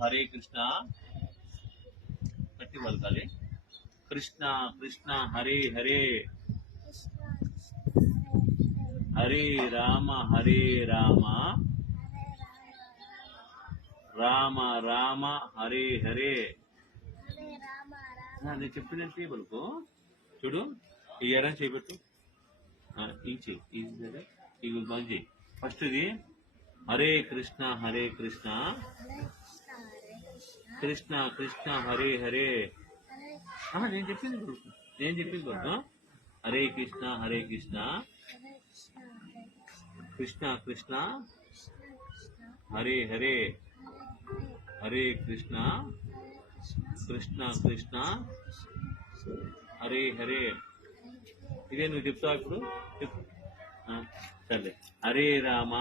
హరే కృష్ణ గట్టి పలకాలి. కృష్ణ కృష్ణ హరే హరే, హరే రామ రామ రామ హరే హరే. నేను చెప్పినట్టు పలుకు. చూడు, ఈ ఎడం చేపెట్టు, ఈ చెయ్యి, ఈ బంద్ చేయి. ఫస్ట్ ఇది హరే కృష్ణ కృష్ణ కృష్ణ హరే హరే. నేను చెప్పింది పలుకు, హరే కృష్ణ కృష్ణ కృష్ణ హరే హరే, హరే కృష్ణ కృష్ణ కృష్ణ హరే హరే. ఇదే నువ్వు చెప్తావు ఇప్పుడు, చెప్పు. సరే, హరే రామ